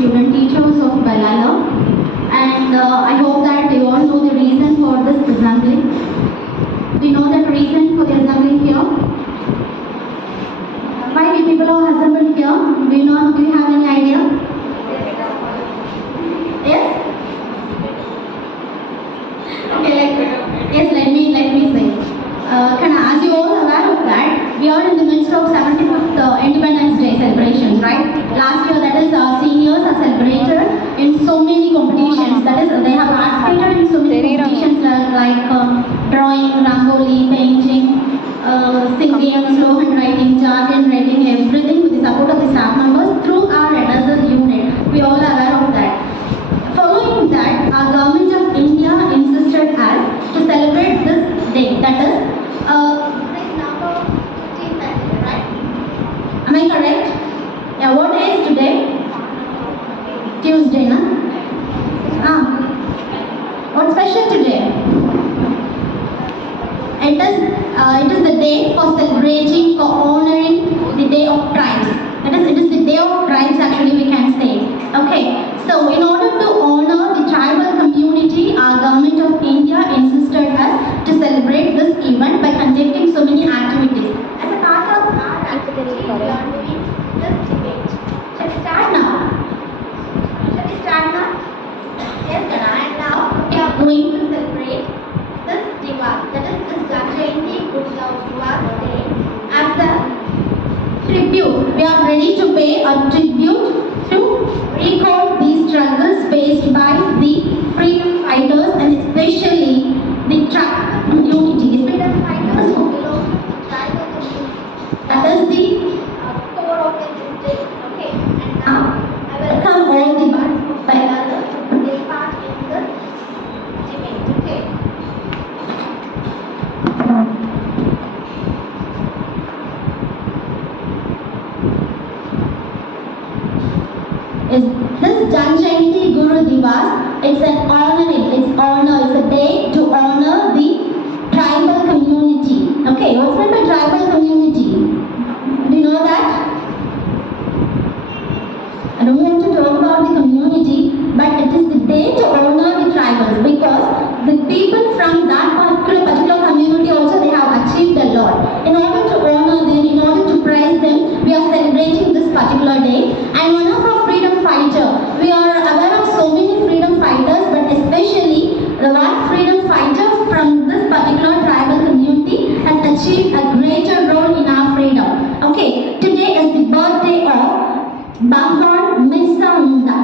student teachers of Balala, and I hope that you all know the reason for this assembly. Do you know the reason for the assembly here? Why we people are assembled here? Do you know? Do you have any idea? Yes. Okay. Yes. Let me say. As you all aware of that, we are in the midst of 75th Independence Day celebrations, right? Last year, that is, seniors are celebrated in so many competitions. That is, they have participated in so many competitions like drawing, rangoli, painting, singing, slow handwriting, jargon writing, everything with the support of the staff members through our NSS unit. We all are aware of that. Following that, our government of India insisted us to celebrate this day. That is, number 15, right? Am I correct? Yeah. What day is today? Tuesday, na? What's special today? It is the day for celebrating, for honoring the Day of Tribes. It is the Day of Tribes, actually, we can say. Okay. So, in order to honor the tribal community, our government of India insisted us to celebrate this event by conducting so many activities. As a part of our activity, we are doing this debate. Shall we start now? Yes, and now we are going to celebrate this Diwali, that is this Jayanti Diwali Day, as a tribute. We are ready to pay a tribute to recall these struggles faced by the freedom fighters and especially the tribal community. The freedom fighters who belong to the tribal community. That is the core of this day. Okay, and now I welcome all the Balala to take part in this debate. Okay. Is this Jayanti Guru Divas? It's an honor. It's a day to honor the tribal community. Okay, what's meant by tribal community? Do you know that? I don't want to talk about the community, but it is the day to honor the tribals because the people from that particular community also they have achieved a lot. In order to honor them, in order to praise them, we are celebrating this particular day. And one of our freedom fighter, we are aware of so many freedom fighters, but especially the one freedom fighter from this particular tribal community has achieved a greater role in our freedom. Okay, today is the birthday of Bhagwan Birsa Munda.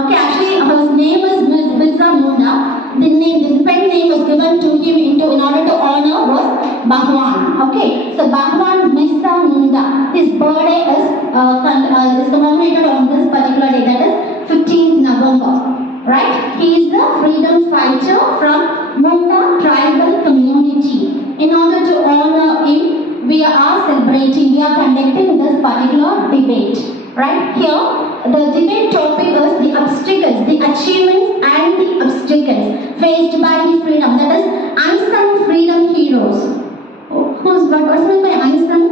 Okay, actually his name is Birsa Munda. The pen name was given to him in order to honor was Bhagwan. Okay, so Bhagwan Birsa Munda. His birthday is commemorated on this particular day, that is 15th November. Right? He is the freedom fighter from Munda tribal community. In order to honor him, we are celebrating, we are conducting this particular debate. Right? Here, the debate topic is the obstacles, the achievements and the obstacles faced by the freedom, that is unsung freedom heroes. What's meant by unsung?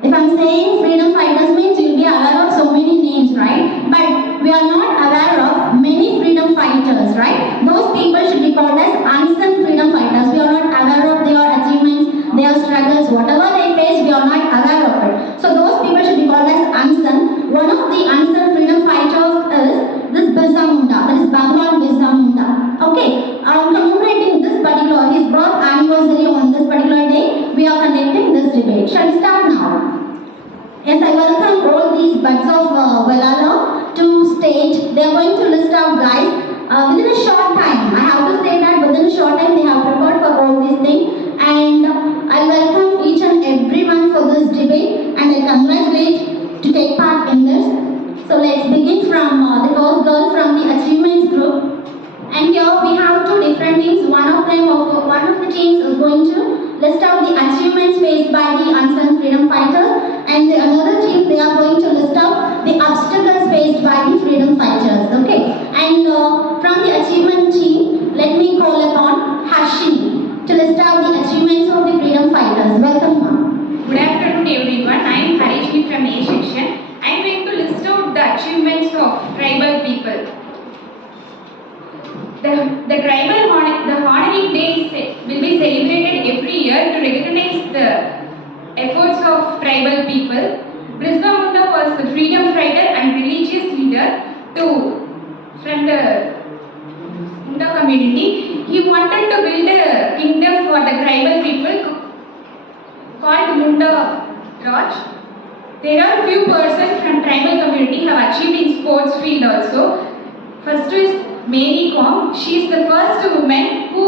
If I'm saying freedom fighters means you'll be aware of so many names, right? But we are not aware of many freedom fighters, right? Those people should be called as unsung freedom fighters. We are not aware of their achievements, their struggles, whatever they face, we are not aware of it. So those people should be called as unsung. One of the unsung freedom fighters is this Birsa Munda, that is Bhagwan Birsa Munda. Okay, commemorating this particular, his birth anniversary on this particular day, we are conducting this debate. Shall we start now? Yes, I welcome all these buds of Balala to stage. They are going to list out guys within a short time. I have to say that within a short time they have prepared for all these things. And I welcome each and everyone for this debate and I congratulate to take part in this. So let's begin from the first girl from the achievements group. And here we have two different teams. One of the teams is going to list out the achievements faced by the unsung freedom fighters, and the another team they are going to list out the obstacles faced by the freedom fighters. Okay, and from the achievement team, let me call upon Harshini to list out the achievements of the freedom fighters. Welcome, ma'am. Good afternoon, everyone. I am Harshini from A section. I am going to list out the achievements achievements of tribal people. The Honoring Day will be celebrated every year to recognize the efforts of tribal people. Birsa Munda was the freedom fighter and religious leader from the Munda community. He wanted to build a kingdom for the tribal people called Munda Raj. There are few persons from tribal community have achieved in sports field also. First is Mary Kom. She is the first woman who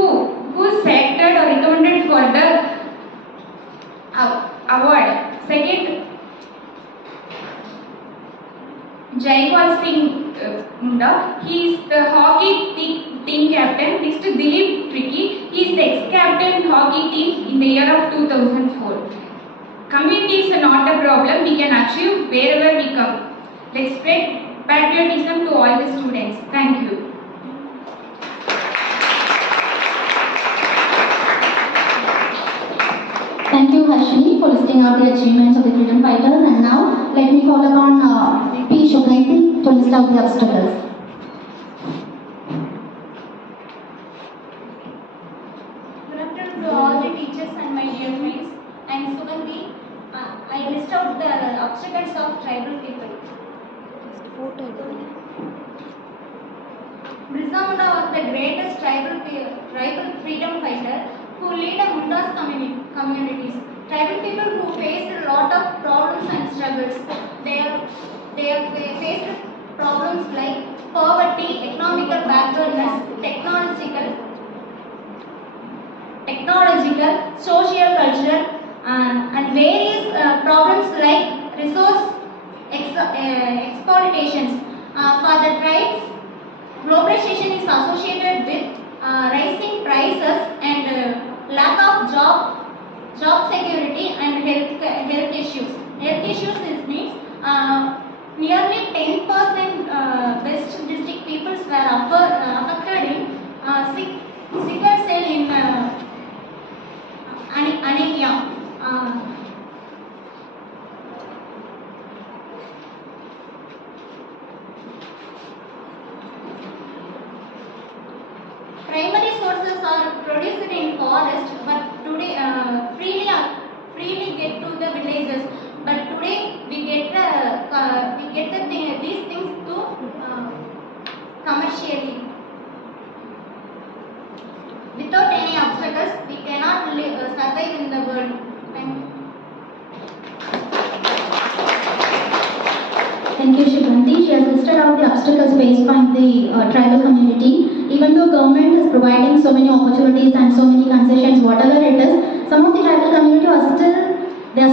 selected or recommended for the award. Second, Jaipal Singh Munda. He is the hockey team captain. Next, Dilip Tricky. He is the ex-captain hockey team in the year of 2004. Community is not a problem. We can achieve wherever we come. Let's spread patriotism to all the students. Thank you. Thank you, Harshini, for listing out the achievements of the freedom fighters. And now, let me call upon P. Shubhaiti to list out the obstacles. Good afternoon to all the teachers and my dear friends. I am Sugandhi. I list out the obstacles of tribal people. Birsa Munda was the greatest tribal freedom fighter who led a Munda's communities. Tribal people who faced a lot of problems and struggles. They have faced problems like poverty, economical backwardness, technological, social, cultural, and various problems like resource exploitations. For the tribes, globalization is associated with rising prices and lack of job security and health issues. Health issues means nearly 10% West district peoples were affected in sickle cell in anemia. Primary sources are produced in forest, but today freely get to the villages. But today we get these things to commercially. Without any obstacles, we cannot survive in the world. Thank you. Thank you, Shubhanti. She has listed out the obstacles faced by the tribal community. Even though government is providing so many opportunities and so many concessions, whatever it is, some of the tribal community are still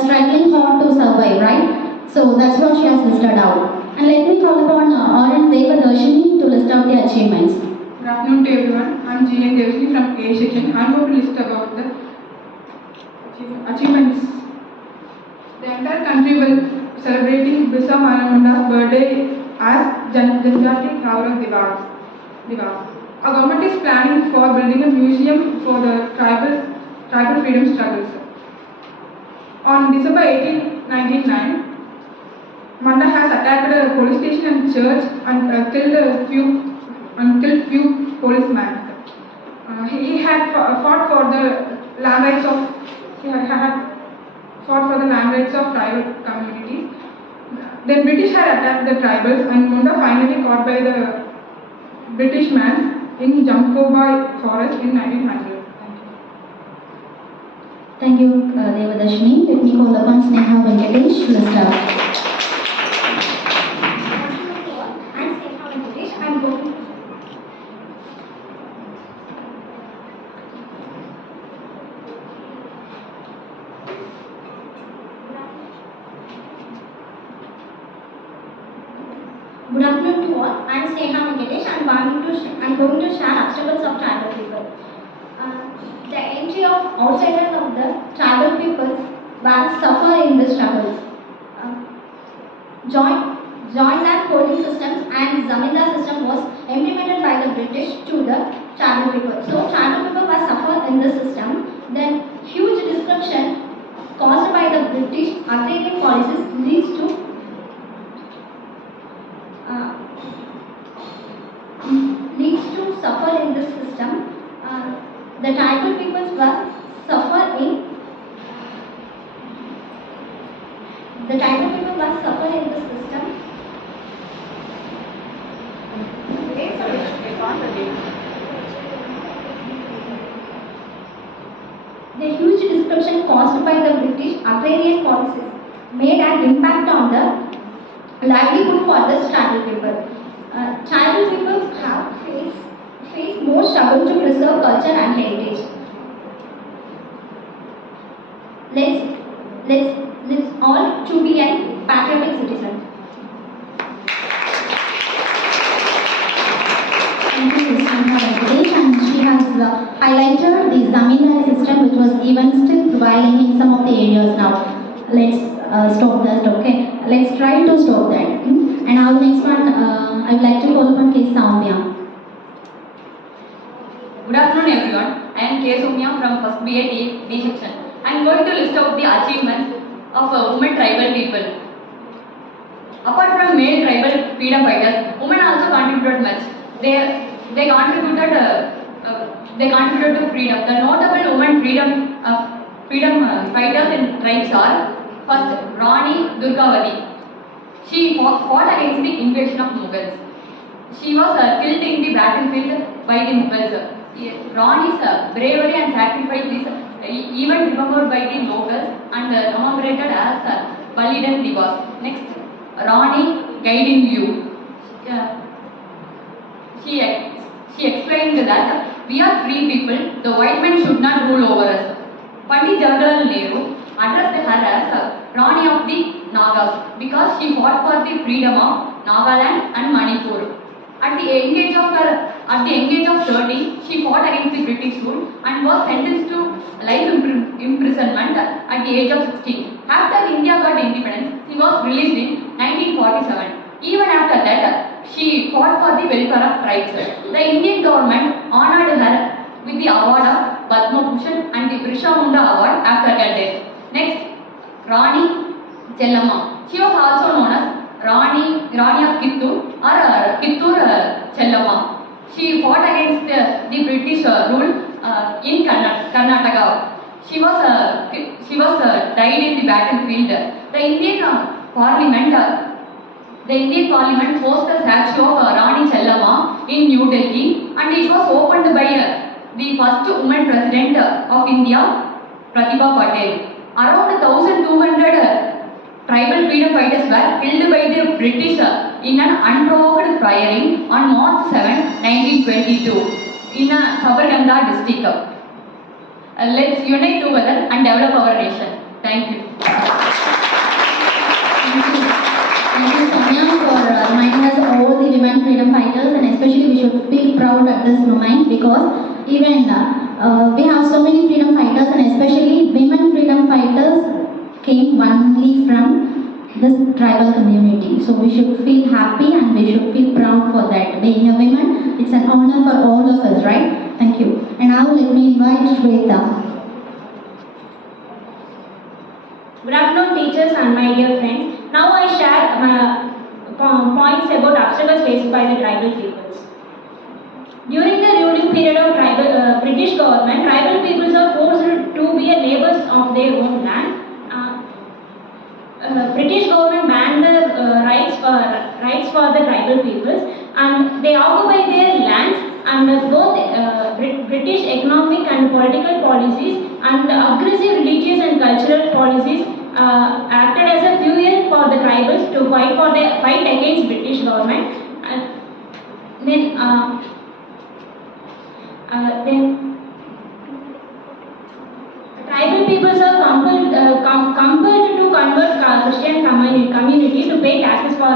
struggling hard to survive, right? So that's what she has listed out. And let me call upon Aran Devadarshini to list out the achievements. Good afternoon to everyone. I am G.N. Devashini from A section. I am going to list about the achievements. The entire country will celebrating Birsa Munda's birthday as Janjati Gaurav Divas. Our government is planning for building a museum for the tribal freedom struggles. On December 18, 1909, Munda has attacked a police station and church and killed few policemen. He had fought for the land rights of tribal communities. Then British had attacked the tribals and Munda finally caught by the British man in Jamkobai forest in 1900. Thank you, Devadarshini. Let me call upon Sneha Venkatesh to list out. Good afternoon to all. I am Sneha Venkatesh. I am going to share obstacles of tribal people. The entry of outsiders of the tribal peoples were suffer in the struggles. Joint holding systems and zamindar system was implemented by the British to the tribal people. So tribal people were suffer in the system. Then huge destruction caused by the British agrarian policies leads to the tribal peoples were suffering. The tribal people were suffering in the system. The huge destruction caused by the British agrarian policies made an impact on the livelihood for the tribal people. Tribal peoples have faced more struggle to preserve culture and heritage. Let's all to be a patriotic citizen. Thank you, Ms. Sneha Venkatesh, and she has highlighted the zamindari system, which was even still prevailing in some of the areas now. Let's stop that, okay? Let's try to stop that. And now the next one, I would like to call upon K. Soumya. Good afternoon everyone. I am K. Soumya from first BA D section. I am going to list out the achievements of women tribal people. Apart from male tribal freedom fighters, women also contributed much. They contributed to freedom. The notable women freedom fighters in tribes are first Rani Durgavati. She fought against the invasion of Mughals. She was killed in the battlefield by the Mughals. Rani's bravery and sacrifice is even remembered by the locals and commemorated as Balidan Divas. Next, Rani Guiding You. She explained that we are free people, the white men should not rule over us. Pandit Jawaharlal Nehru addressed her as Rani of the Nagas because she fought for the freedom of Nagaland and Manipur. At the young age of 30, she fought against the British rule and was sentenced to life imprisonment at the age of 16. After India got independence, she was released in 1947. Even after that, she fought for the welfare of tribes. The Indian government honored her with the award of Padma Bhushan and the Birsa Munda award after her death. Next, Rani Chellama. She was also known as Rani of Kittur or Kittur Chellama. She fought against the British rule in Karnataka. She was died in the battlefield. The Indian Parliament forced the statue of Rani Chellama in New Delhi, and it was opened by the first woman president of India, Pratibha Patel. Around 1,200 tribal freedom fighters were killed by the British in an unprovoked firing on March 7, 1922 in Sabarkanda district. Let's unite together and develop our nation. Thank you. Thank you, Sonia, for reminding us all the women freedom fighters, and especially we should feel proud at this moment because even we have so many freedom fighters, and especially women freedom fighters came only from this tribal community. So we should feel happy and we should feel proud for that. Being a woman, it's an honor for all of us, right? Thank you. And now let me invite Shweta. Good afternoon, teachers and my dear friends. Now I share points about obstacles faced by the tribal peoples. During the ruling period of British government, tribal peoples are forced to be neighbors of their own land. British government banned the rights for the tribal peoples, and they occupy their lands, and both British economic and political policies and aggressive religious and cultural policies acted as a fuel for the tribals to fight against British government. Then tribal peoples are compelled to convert Christian community to pay taxes for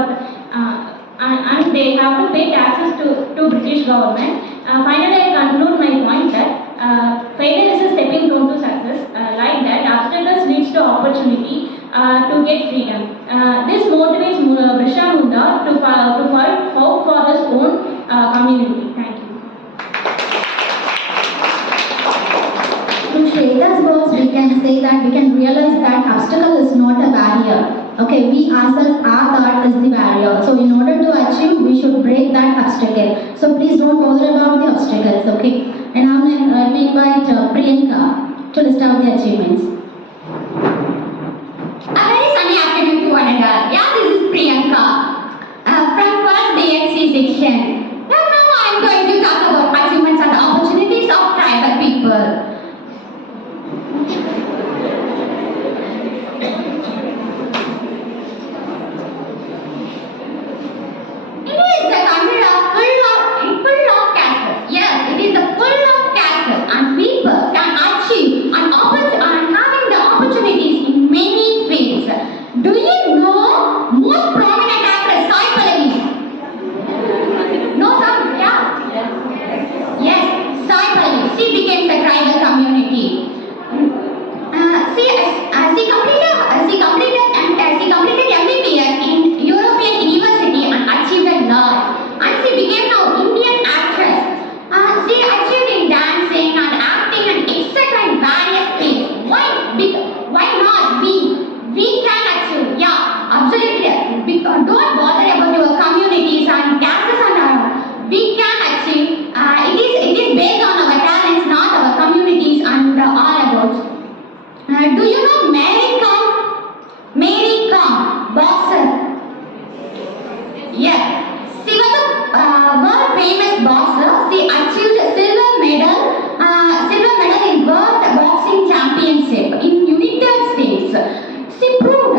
and they have to pay taxes to British government. Finally, I conclude my point that failure is a stepping stone to success. Like that, obstacles leads to opportunity to get freedom. This motivates Birsa Munda to fight for his own community. Thank you. Through Shweta's words, we can say that we can realize that obstacle is not a barrier. Okay, we ourselves, our thought is the barrier. So in order to achieve, we should break that obstacle. So please don't bother about the obstacles, okay? And now let me invite Priyanka to list out the achievements. A very sunny afternoon to one and all. Yeah, this is Priyanka from first DXC section. Now I'm going to talk about achievements and opportunities of tribal people. India is a country full of castles. Yes, it is full of castles, and people can achieve and having the opportunities in many fields. Do you know most prominent actress Sai Pallavi? No, some, yeah. Yes, Sai Pallavi. She became the tribal community. She completed MBBS in European University and achieved a lot. And she became now Indian actress. She achieved in dancing and acting and etc. in various fields. Why not we? We can achieve. Yeah, absolutely. Don't bother about your communities and castes and we can achieve. It is based on our talents, not our communities and all about. Do you know Mary Kom? Mary Kom, boxer. Yes, she was a world famous boxer. She achieved a silver medal in World Boxing Championship in United States. She proved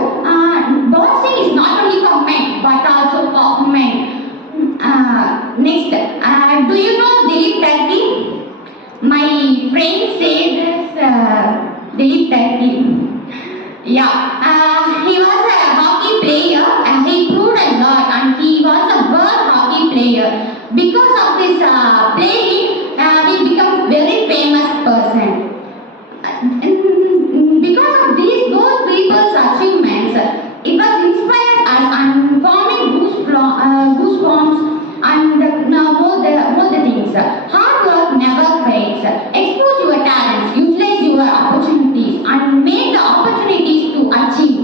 boxing is not only for men but also for men. Next, do you know Dilip Darti? My friend said this. Dilip Darti. Yeah, he was a hockey player and he proved a lot and he was a world hockey player. Because of his playing, he became very famous person. Because of those people's achievements, it was inspired us and forming goosebumps and more the things. Hard work never fades. Expose your talents, utilize your opportunities, and make the opportunities to achieve.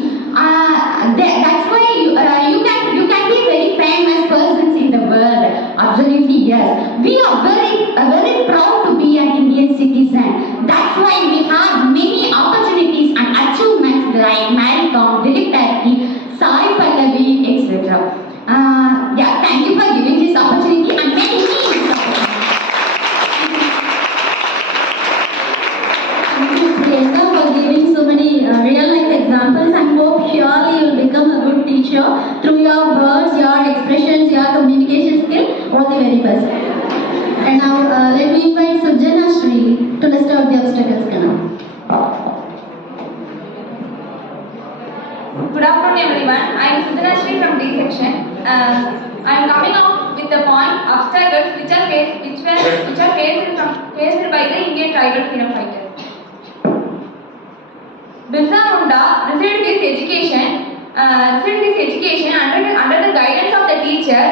That's why you can be very famous persons in the world. Absolutely yes. We are very proud to be an Indian citizen. That's why we have many opportunities and achievements like Mary Kom, Dilip Darti, Sai Pallavi, etc. Yeah, thank you for giving this opportunity and many Thank you, Priyanka, for giving so many real-life examples, and hope surely you'll become a good teacher through your words, your expressions, your communication skill. All the very best. And now let me invite Sujana Shri to list out the obstacles now. Good afternoon everyone. I am Sujana Shri from D section. I am coming out with the point obstacles which are faced by the Indian tribal freedom fighters. Birsa Munda received his education under the guidance of the teacher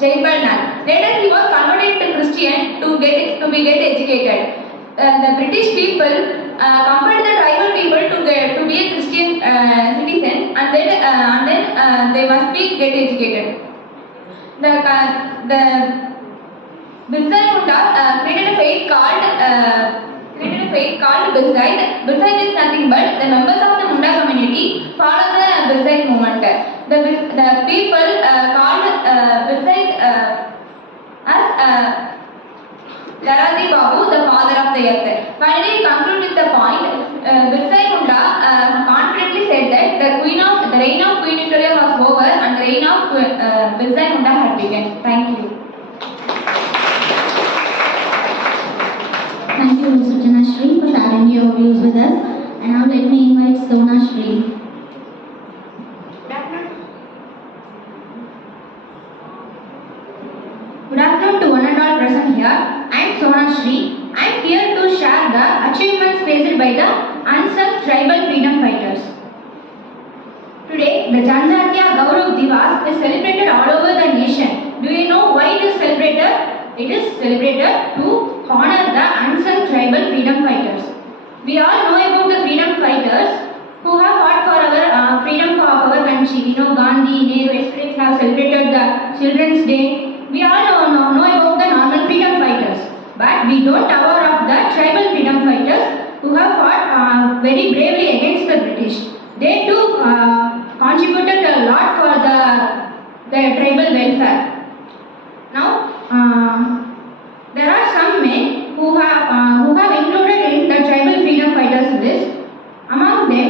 Jaipal Nag. Later he was converted to Christian to get educated. The British people compelled the tribal people to be a Christian citizens and then they must get educated. The Birsa Munda created a faith called Birzait. Birzait is nothing but the members of the Munda community follow the Birzait movement. The people called Birzait as Larati Babu, the father of the earth. Finally, we conclude with the point. Birzai Munda confidently said that the reign of Queen Victoria was over and the reign of Birzai Munda had begun. Thank you. Thank you, Sujana Shri, for sharing your views with us. And now let me invite Sona Shri. Good afternoon to one and all present here. I am Sona Shri. I am here to share the achievements faced by the unsung tribal freedom fighters. Today, the Janjatia Gaurav Divas is celebrated all over the nation. Do you know why it is celebrated? It is celebrated to honor the unsung tribal freedom fighters. We all know about the freedom fighters who have fought for our freedom for our country. We know Gandhi, Nehru, yesterday we have celebrated the Children's Day. We all know about the normal freedom fighters. But we don't aware of the tribal freedom fighters who have fought very bravely against the British. They too contributed a lot for the tribal welfare. Now, there are some men who have included in the tribal freedom fighters list. Among them,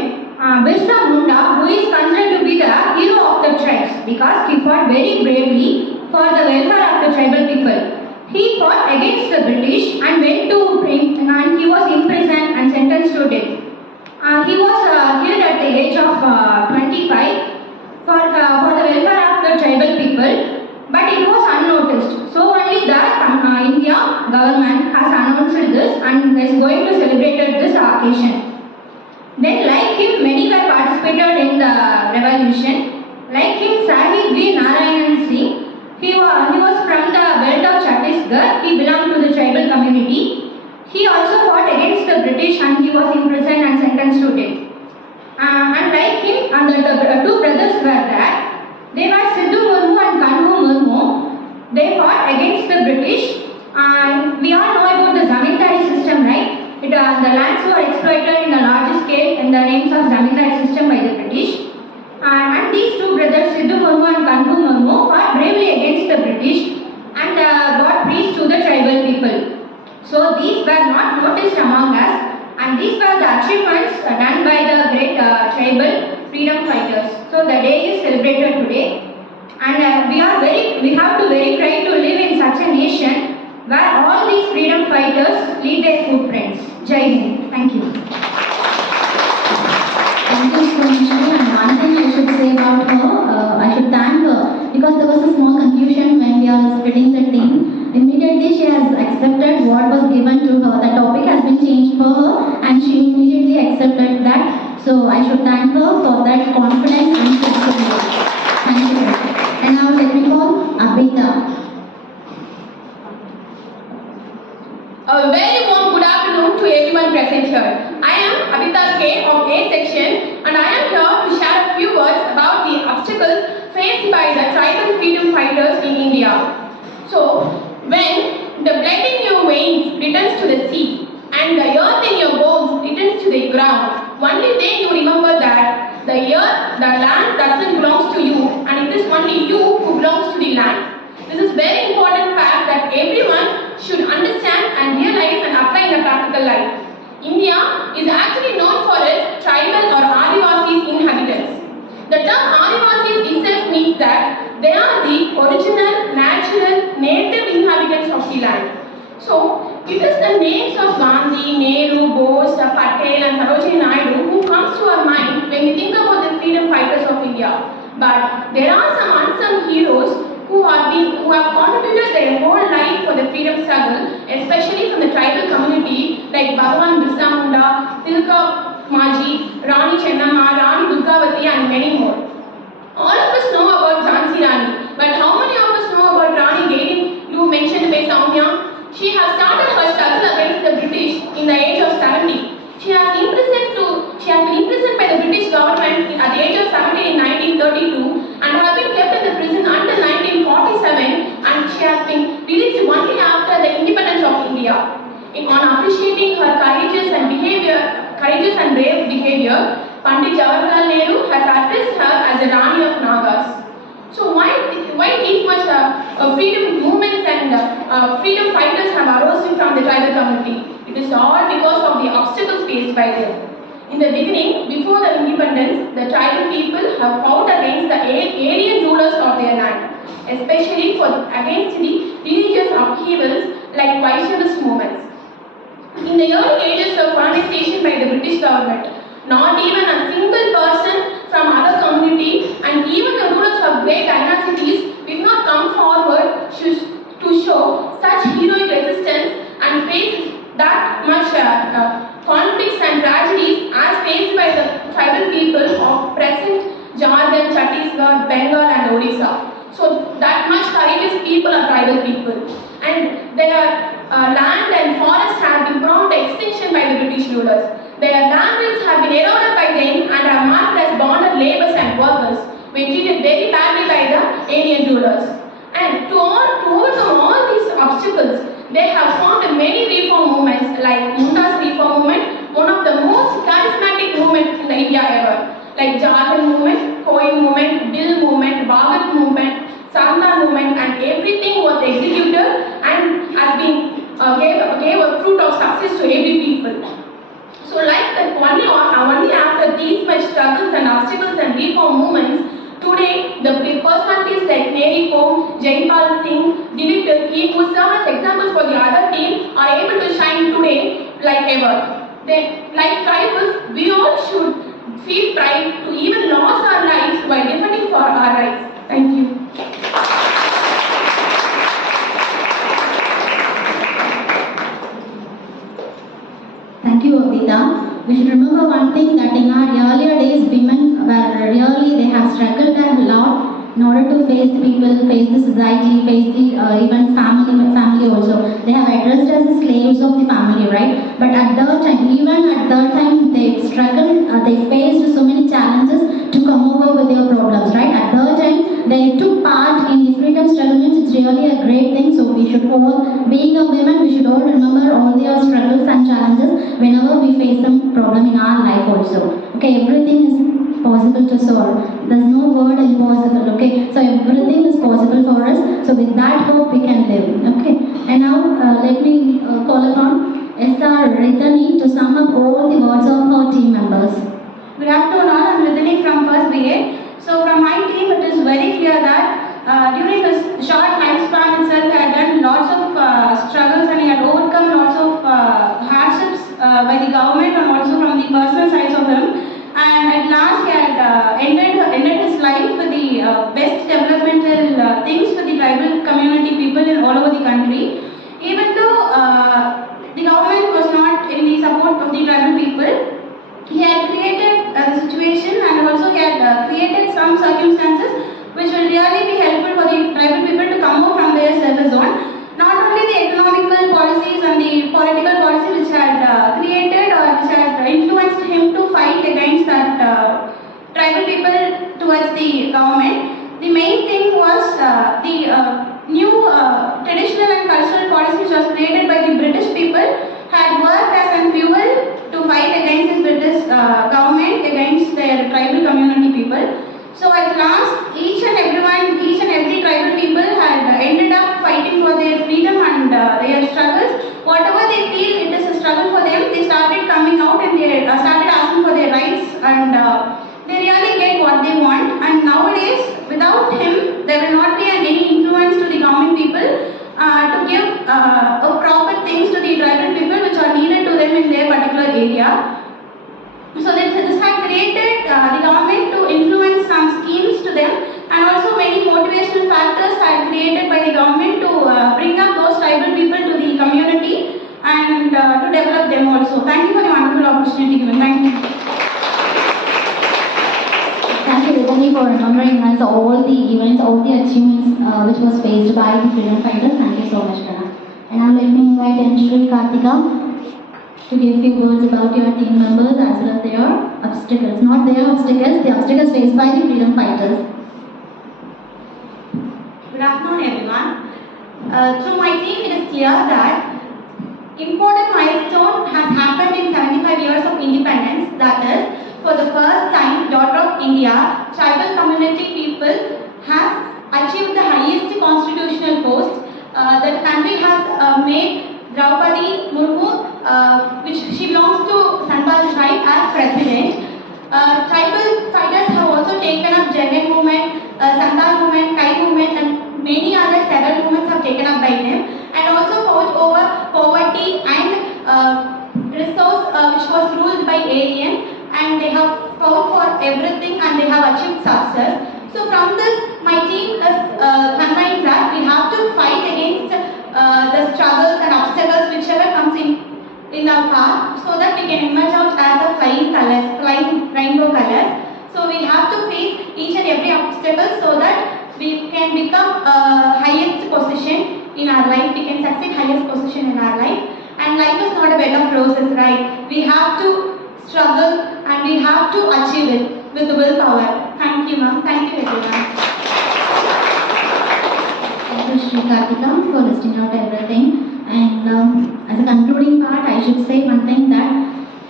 Birsa Munda, who is considered to be the hero of the tribes because he fought very bravely for the welfare of the tribal people. He fought against the British and went to and he was imprisoned and sentenced to death. He was killed at the age of 25 for the welfare of the tribal people, but it was unnoticed. So only the India government has announced this and is going to celebrate this occasion. Then, like him, many were participated in the revolution. Like him, Sahib V. Narayanan Singh, he was from the belt of Chhattisgarh. He belonged to the tribal community. He also fought against the British and he was imprisoned and sentenced to death. And like him, the two brothers were there. They were Sidhu Murmu and Kanhu Murmu. They fought against the British. And we all know about the zamindari system, right? The lands were exploited in a large scale in the names of zamindari system by the British. And these two brothers, Sidhu Murmu and Kanhu Murmu, fought bravely against the British and brought peace to the tribal people. So these were not noticed among us, and these were the achievements done by the great tribal freedom fighters. So the day is celebrated today, and we have to very proud to live in such a nation where all these freedom fighters leave their footprints. Jai Hind. Thank you. Thank you so much. And one thing I should say about her, I should thank her because there was a small confusion when we are splitting the team. Immediately she has accepted what was given to her. The topic has been changed for her and she immediately accepted that. So I should thank her for that confidence and flexibility. Thank you. And now let me call Abhita. A very warm good afternoon to everyone present here. I am Abhita K of A section and I am here to share a few words about the obstacles faced by the tribal freedom fighters in India. So, when the blood in your veins returns to the sea and the earth in your bones returns to the ground, only then you remember that the land doesn't belong to you and it is only you who belongs to the land. This is very important fact that everyone should understand and realize and apply in a practical life. India is actually known for its tribal or Adivasis inhabitants. The term Adivasis itself means that they are the original, natural, native inhabitants of the land. So, it is the names of Gandhi, Nehru, Bose, Patel and Sarojini Naidu who comes to our mind when we think about the freedom fighters of India. But there are some unsung heroes who have contributed their whole life for the freedom struggle, especially from the tribal community like Bhagwan Birsa Munda, Tilka Maji, Rani Chennamma, Rani Durgavati and many more. All of us know about Jhansi Rani, but how many of us know about Rani Gaidin, you mentioned by Soumya? She has started her struggle against the British in the age of 70. She has been imprisoned by the British government at the age of 70 in 1932 and has been kept in the prison until 1947 and she has been released only after the independence of India. On appreciating her courageous and brave behavior, Pandit Jawaharlal Nehru has addressed her as the Rani of Nagas. So why these much freedom movements and freedom fighters have arisen from the tribal community? It is all because of the obstacles faced by them. In the beginning, before the independence, the tribal people have fought against the alien rulers of their land, especially against the religious upheavals like Vaishnavist movements. In the early ages of colonization by the British government, not even a single person from other community and even the rulers of great dynasties did not come forward to show such heroic resistance and face that much conflicts and tragedies as faced by the tribal people of present Jharkhand, Chhattisgarh, Bengal and Odisha. So that much courageous people are tribal people. And their land and forests have been prone to extinction by the British rulers. Their lands have been eroded by them and are marked as bonded labourers and workers, were treated very badly by the alien rulers. And to overcome all these obstacles, They have formed many reform movements like Munda's reform movement, one of the most charismatic movements in the India ever, like Jharkhand movement, Koi movement, Dil movement, Bhagat movement, Santa movement, and everything was executed and has been gave a fruit of success to every people. So like that only after these much struggles and obstacles and reform movements, today the big personalities like Mary Kom, Jaipal Singh, Dilip Turki, who serve as examples for the other team, are able to shine today like ever. Like tribals, we all should feel pride to even lose our lives while defending for our rights. Thank you. Thank you, Abhita. We should remember one thing, that in our earlier days, women were really, they have struggled a lot in order to face the people, face the society, face the even family also. They have addressed as the slaves of the family, right? But at that time, even at that time, they struggled, they faced so many challenges to come over with their problems, right? At that time, they took part in the freedom struggle, means it's really a great thing. So we should all, being a women, we should all remember all their struggles and challenges whenever we face some problem in our life also. Okay, everything is possible to solve. There's no word impossible, okay? So everything is possible for us. So with that hope we can live, okay? And now let me call upon S.R. Ridhani to sum up all the words of her team members. Good afternoon all, I'm Ridhani from First Brigade. So from my team it is very clear that during this short lifespan itself, I had done lots of struggles and he had overcome lots of hardships by the government and also from the personal sides of him. And at last he had ended his life with the best developmental things for the tribal community people in all over the country. Even though the government was not in the support of the tribal people, he had created the situation and also he had created some circumstances which will really be helpful for the tribal people to come out from their surface zone. Not only the economical policies and the political policy which had created or which had influenced him to fight against that tribal people towards the government. The main thing was the new traditional and cultural policy which was created by the British people had worked as a fuel to fight against this British government against their tribal community people. So at last, each and every tribal people had ended up fighting for their freedom and their struggles. Whatever they feel it is a struggle for them, they started coming out and they started asking for their rights and they really get what they want. And nowadays, without him, there will not be any influence to the government people to give proper things to the tribal people which are needed to them in their particular area. So this had created the government to influence some schemes to them, and also many motivational factors had created by the government to bring up those tribal people to the community and to develop them also. Thank you for the wonderful opportunity given. Thank you. Thank you, Ridhani, for remembering us all the events, all the achievements which was faced by the freedom fighters. Thank you so much, Kana. And now let me invite Anshri Karthika to give few words about your team members as well as their obstacles. Not their obstacles, the obstacles faced by the freedom fighters. Good afternoon everyone. Through my team it is clear that important milestone has happened in 75 years of independence. That is, for the first time, daughter of India, tribal community people have achieved the highest constitutional post. The country has made Draupadi Murmu, which she belongs to Santhal tribe, as president. Tribal fighters have also taken up Janay movement, Santhal movement, Kai movement, and many other several movements have taken up by them, and also fought over poverty and resource which was ruled by alien, and they have fought for everything and they have achieved success. So from this, my team is convinced that we have to fight against the struggles and obstacles whichever comes in our path, so that we can emerge out as a flying rainbow colors. So we have to face each and every obstacle so that we can become highest position in our life. We can succeed highest position in our life. And life is not a bed of roses, right? We have to struggle and we have to achieve it with the willpower. Thank you, ma'am. Thank you, everyone. Thank you, Shri Karthika, for listing out everything. And as a concluding part, I should say one thing that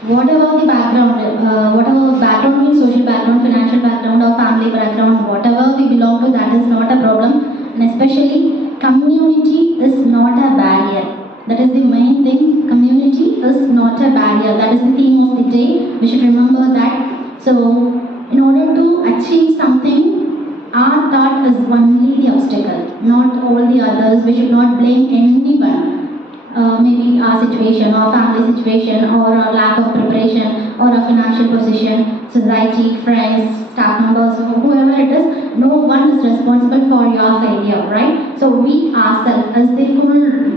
whatever the background means, social background, financial background, or family background, whatever we belong to, that is not a problem. And especially, community is not a barrier. That is the main thing. Community is not a barrier. That is the theme of the day. We should remember that. So, in order to achieve something, our thought is only the obstacle, not all the others. We should not blame anyone. Maybe our situation, or family situation, or our lack of preparation, or our financial position, society, friends, staff members, whoever it is, no one is responsible for your failure, right? So we ourselves has the full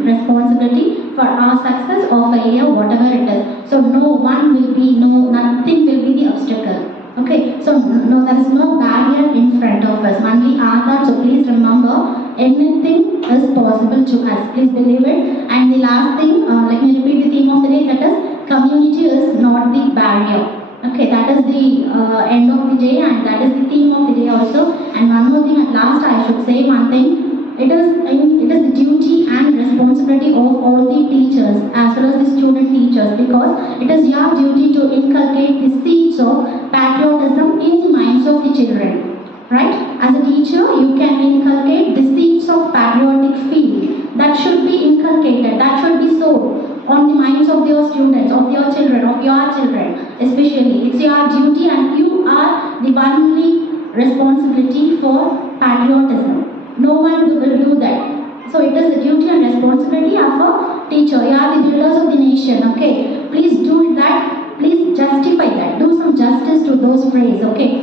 responsibility for our success or failure, whatever it is. So nothing will be the obstacle. Okay, so no, there is no barrier in front of us, only our thoughts. So please remember, anything is possible to us. Please believe it. And the last thing, let me repeat the theme of the day, that is, community is not the barrier. Okay, that is the end of the day, and that is the theme of the day also. And one more thing, at last I should say one thing. It is the duty and responsibility of all the teachers as well as the student teachers, because it is your duty to inculcate the seeds of patriotism in the minds of the children. Right? As a teacher, you can inculcate the seeds of patriotic feeling that should be inculcated, that should be sown on the minds of your students, of your children, especially. It's your duty, and you are the only responsibility for patriotism. No one will do that. So it is the duty and responsibility of a teacher. You are the builders of the nation. Okay, please do that. Please justify that. Do some justice to those phrases. Okay,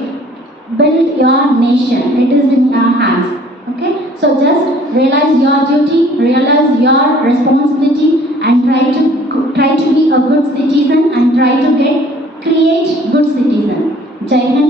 build your nation. It is in your hands. Okay, so just realize your duty, realize your responsibility, and try to be a good citizen, and try to create good citizen. Jai Hind.